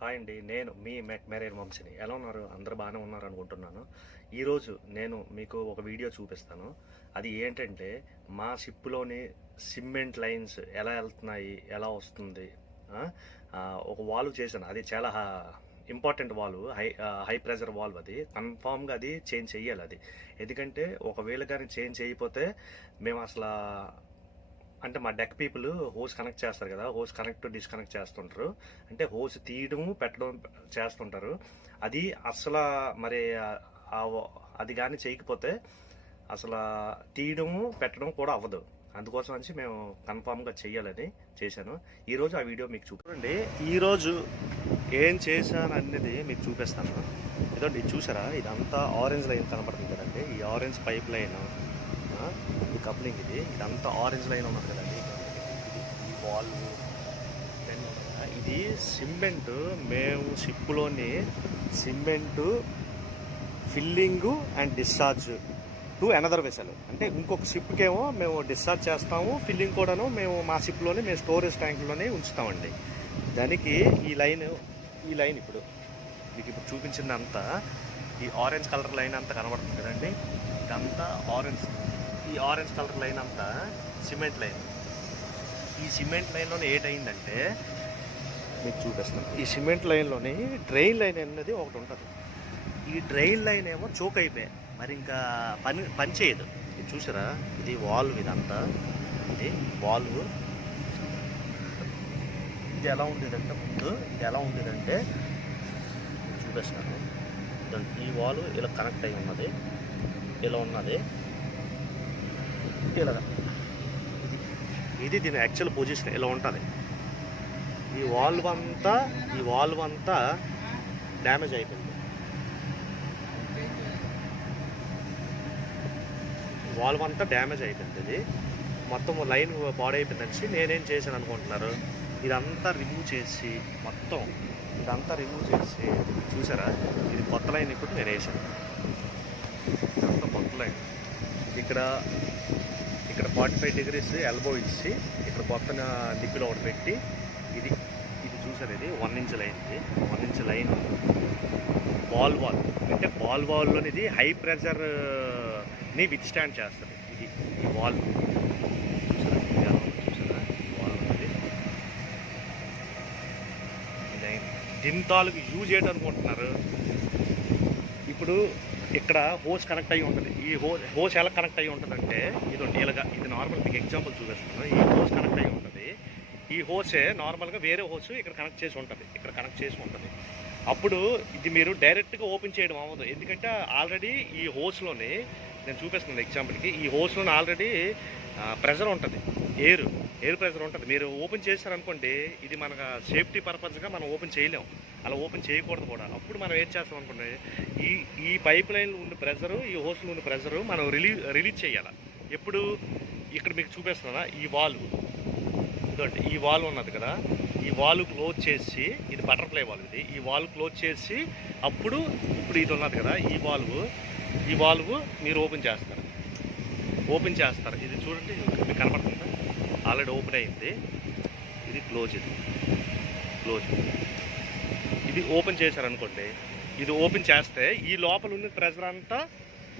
Hi అండి. నేను మీ marine వంశీని. ఎలా ఉన్నారు? అందరూ బాగానే ఉన్నారు అనుకుంటున్నాను. ఈరోజు నేను మీకు ఒక వీడియో చూపిస్తాను. అది ఏంటంటే మా షిప్‌లోని సిమెంట్ లైన్స్ ఎలా ఎళ్తున్నాయి? ఎలా వస్తుంది? ఆ! ఒక వాల్వ్ చేశాను. అది చాలా important valve. High pressure valve అది. కన్ఫర్మ్‌గా అది చేంజ్ చెయ్యాలది. ఎందుకంటే ఒకవేళ గాని చేంజ్ చేయకపోతే మేము అసలా అంటే మా డెక్ పీపుల్ హోస్ కనెక్ట్ చేస్తారు కదా, హోస్ కనెక్ట్ డిస్కనెక్ట్ చేస్తుంటారు. అంటే హోస్ తీయడం పెట్టడం చేస్తుంటారు. అది అసలు మరి అది కానీ చేయకపోతే అసలు తీయడము పెట్టడం కూడా అవ్వదు. అందుకోసం అని మేము కన్ఫామ్గా చెయ్యాలని చేశాను. ఈరోజు ఆ వీడియో మీకు చూడండి. ఈరోజు ఏం చేశాను అనేది మీకు చూపిస్తాను. ఇదండి, ఇది చూసారా? ఇదంతా ఆరెంజ్ లైన్ కనపడుతుంది కదండి. ఈ ఆరెంజ్ పైప్ లైన్, ఈ కప్లింగ్, ఇదంతా ఆరెంజ్ లైన్ ఉన్నది కదండి. ఈ వాల్వ్ ఇది సిమెంట్. మేము షిప్లోని cement filling and discharge to another vessel. అంటే ఇంకొక షిప్కి ఏమో మేము డిశ్చార్జ్ చేస్తాము, ఫిల్లింగ్ కూడాను మేము మా షిప్లోనే మేము స్టోరేజ్ ట్యాంకులోనే ఉంచుతామండి. దానికి ఈ లైన్ ఇప్పుడు మీకు చూపించిందంతా ఈ ఆరెంజ్ కలర్ లైన్ అంతా కనబడుతుంది కదండి. ఇదంతా ఈ ఆరెంజ్ కలర్ లైన్ అంతా సిమెంట్ లైన్. ఈ సిమెంట్ లైన్లోనే ఏటైందంటే మీకు చూపిస్తాను. ఈ సిమెంట్ లైన్లోని డ్రైన్ లైన్ అనేది ఒకటి ఉంటుంది. ఈ డ్రైన్ లైన్ ఏమో చోక్ అయిపోయాయి, మరి ఇంకా పని చేయదు. ఇది చూసారా? ఇది వాల్వ్. ఇదంతా ఇది వాల్వ్. ఇది ఎలా ఉండేదంటే ముందు చూపిస్తాను. ఈ వాల్వ్ ఇలా కనెక్ట్ అయి ఉన్నది, ఇలా ఉన్నది, ఇలాగా. ఇది దీని యాక్చువల్ పొజిషన్ ఇలా ఉంటుంది. ఈ వాల్వ్ అంతా డ్యామేజ్ అయిపోయింది. ఇది మొత్తం లైన్ పాడైపోయింది అనేసి నేనేం చేశాను అనుకుంటున్నారు, ఇదంతా రిమూవ్ చేసి చూసారా? ఇది కొత్త లైన్ ఇప్పుడు నేను వేసాను. ఇదంతా కొత్త లైన్. ఇక్కడ 45 degrees ఎల్బో ఇచ్చి ఇక్కడ కొత్త నిప్పులో ఒకటి పెట్టి ఇది చూసారు. ఇది 1 inch line. 1 inch line ball అంటే బాల్ వాల్లోని ఇది హై ప్రెషర్ని విత్ స్టాండ్ చేస్తుంది. ఈ వాల్ చూసారా? ఈ వాల్ అనేది దీని తాలూకు యూజ్ ఏంటనుకుంటున్నారు? ఇప్పుడు ఇక్కడ హోస్ కనెక్ట్ అయ్యి ఉంటుంది. ఈ హోస్ ఎలా కనెక్ట్ అయ్యి ఉంటుంది అంటే ఇది నార్మల్ మీకు ఎగ్జాంపుల్ చూపిస్తున్నాను. ఈ హోస్ కనెక్ట్ అయ్యి ఉంటుంది. ఈ హోసే నార్మల్గా వేరే హోస్ ఇక్కడ కనెక్ట్ చేసి ఉంటుంది. అప్పుడు ఇది మీరు డైరెక్ట్గా ఓపెన్ చేయడం అవ్వదు. ఎందుకంటే ఆల్రెడీ ఈ హోస్లోని నేను చూపిస్తున్నాను ఎగ్జాంపుల్కి. ఈ హోస్లోని ఆల్రెడీ ప్రెషర్ ఉంటుంది, ఎయిర్ ప్రెషర్ ఉంటుంది. మీరు ఓపెన్ చేస్తారనుకోండి, ఇది మనకు సేఫ్టీ పర్పస్గా మనం ఓపెన్ చేయలేము, అలా ఓపెన్ చేయకూడదు కూడా. అప్పుడు మనం ఏం చేస్తాం అనుకోండి, ఈ పైప్ లైన్లో ఉన్న ప్రెషరు, ఈ హోస్లో ఉన్న ప్రెషరు మనం రిలీజ్ చేయాలి. ఎప్పుడు ఇక్కడ మీకు చూపిస్తున్నా, ఈ వాల్వ్ ఇదండి. ఈ వాల్వ్ ఉన్నది కదా, ఈ వాల్వ్ క్లోజ్ చేసి, ఇది బటర్ఫ్లై వాల్వ్. ఈ వాల్వ్ క్లోజ్ చేసి ఇప్పుడు ఇది ఉన్నది కదా, ఈ వాల్వ్ మీరు ఓపెన్ చేస్తారు. ఇది చూడండి, మీకు కనపడుతుందా? ఆల్రెడీ ఓపెన్ అయింది. ఇది క్లోజ్. ఇది ఓపెన్ చేశారనుకోండి, ఇది ఓపెన్ చేస్తే ఈ లోపల ఉన్న ప్రెషర్ అంతా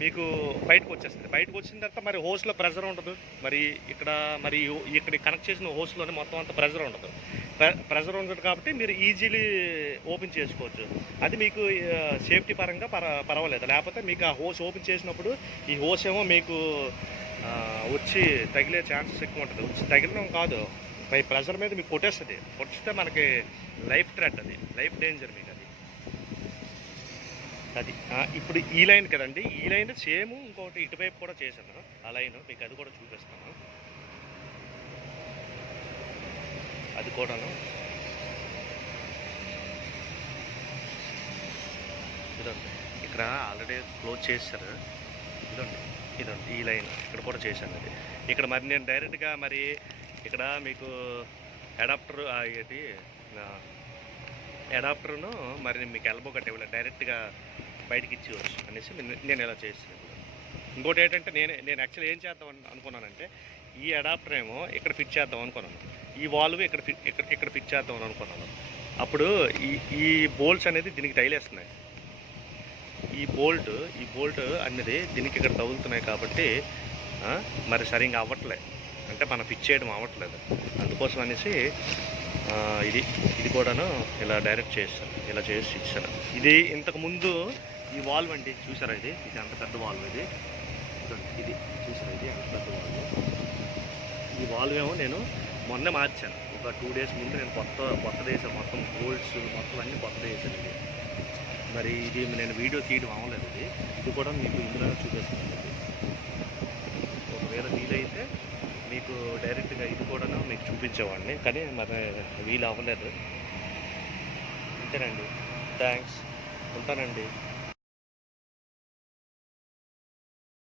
మీకు బయటకు వచ్చేస్తుంది. బయటకు వచ్చిన తర్వాత మరి హోస్లో ప్రెషర్ ఉండదు. ఇక్కడ కనెక్ట్ చేసిన హోస్లోనే మొత్తం అంతా ప్రెషర్ ఉండదు కాబట్టి మీరు ఈజీలీ ఓపెన్ చేసుకోవచ్చు. అది మీకు సేఫ్టీ పరంగా పర్వాలేదు. లేకపోతే మీకు ఆ హోస్ ఓపెన్ చేసినప్పుడు ఈ హోస్ ఏమో మీకు వచ్చి తగిలే ఛాన్సెస్ ఎక్కువ ఉంటుంది. వచ్చి తగిలడం కాదు, పై ప్రెషర్ మీద మీకు కొట్టిస్తే మనకి లైఫ్ థ్రెట్, అది లైఫ్ డేంజర్ మీకు. అది ఇప్పుడు ఈ లైన్ కదండి, ఈ లైన్ సేమ్ ఇంకోటి ఇటువైపు కూడా చేశాను. ఆ లైన్ మీకు అది కూడా చూపిస్తాను. అది కూడాను ఇదండి, ఇక్కడ ఆల్రెడీ క్లోజ్ చేశారు. ఇదండి ఈ లైన్ ఇక్కడ కూడా చేశాను. అది ఇక్కడ మరి నేను డైరెక్ట్గా మరి ఇక్కడ మీకు అడాప్టర్ను మరి మీకు ఎల్బో కట్ ఇవ్వలేదు, డైరెక్ట్గా బయటకి ఇచ్చేవచ్చు అనేసి నేను ఇలా చేస్తున్నాను. ఇంకోటి ఏంటంటే నేను యాక్చువల్లీ ఏం చేద్దాం అనుకున్నానంటే, ఈ అడాప్టర్ ఏమో ఇక్కడ ఫిట్ చేద్దాం అనుకున్నాను, ఈ వాల్వ్ ఇక్కడ ఫిట్ చేద్దాం అనుకున్నాను. అప్పుడు ఈ ఈ బోల్ట్స్ అనేది దీనికి తగిలేస్తున్నాయి. ఈ బోల్ట్ అనేది దీనికి ఇక్కడ తగులుతున్నాయి కాబట్టి మరి సరిగ్గా అవ్వట్లే, అంటే మనం ఫిక్స్ చేయడం అవ్వట్లేదు. అందుకోసం అనేసి ఇది కూడాను ఇలా డైరెక్ట్ చేస్తాను, ఇలా చేసి ఇచ్చాను. ఇది ఇంతకుముందు ఈ వాల్వ్ అండి, చూసారా? ఇది అంత పెద్ద వాల్వ్. ఇది చూసారా? ఇది అంత పెద్ద వాల్వ్. ఈ వాల్వ్ ఏమో నేను మొన్న మార్చాను, ఒక 2 days ముందు నేను కొత్త వేసాను. మొత్తం బోల్ట్స్ మొత్తం అన్నీ కొత్త వేసాను. ఇది మరి ఇది నేను వీడియో తీయడం అవ్వలేదు. ఇది కూడా మీకు ఇందులో చూపిస్తాను. ఒకవేళ వీలైతే మీకు డైరెక్ట్గా ఇది కూడాను మీకు చూపించేవాడిని, కానీ మరి వీలు అవ్వలేదు. అంతేనండి. థ్యాంక్స్, ఉంటానండి.